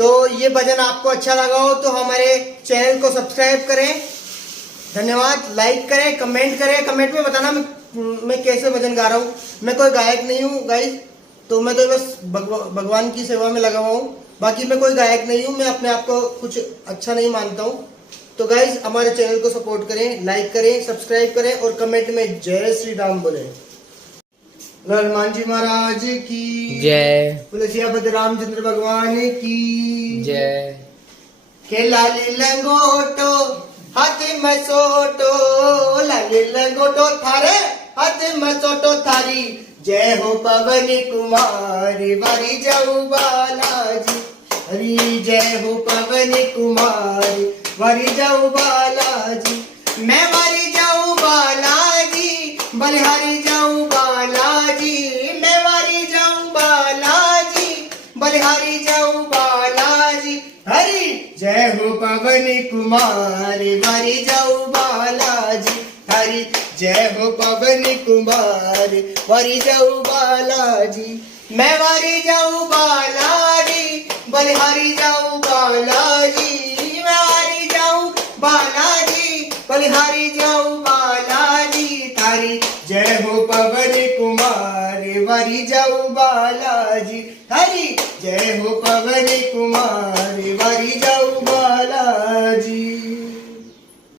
तो ये भजन आपको अच्छा लगा हो तो हमारे चैनल को सब्सक्राइब करें। धन्यवाद। लाइक करें, कमेंट करें। कमेंट में बताना मैं कैसे भजन गा रहा हूँ। मैं कोई गायक नहीं हूँ गाइस, तो मैं तो बस भगवान की सेवा में लगा हुआ हूँ। बाकी मैं कोई गायक नहीं हूँ, मैं अपने आप को कुछ अच्छा नहीं मानता हूँ। तो गाइस हमारे चैनल को सपोर्ट करें, लाइक करें, सब्सक्राइब करें और कमेंट में जय श्री राम बोले। हनुमान जी महाराज की जय। बोले सियापति रामचंद्र भगवान की जय। के लाली लंगोटो हाथ में सोटो, लाली लंगोटो थारे हाथ में सोटो थारी। जय हो पवन कुमारी वारी जाऊ बालाजी, हरी जय हो पवन कुमारी वारी जाऊ बालाजी। मैं वारी जाऊ बालाजी, बलिहारी जाऊ बालाजी। मैं वारी जाऊ बालाजी, बलिहारी जाऊ बालाजी। हरी जय हो पवन कुमारी वारी जाऊ बालाजी, हरी जय हो पवन कुमारी वारी जाऊ बालाजी। मैं वारी जाऊ बालाजी, बलिहारी जाऊ बालाजी। मैं वारी जाऊ बालाजी, बलिहारी जाऊ बालाजी। तारी जय हो पवन कुमारी वारी जाऊ बालाजी, हरी जय हो पवन कुमारी वारी जाऊ बालाजी।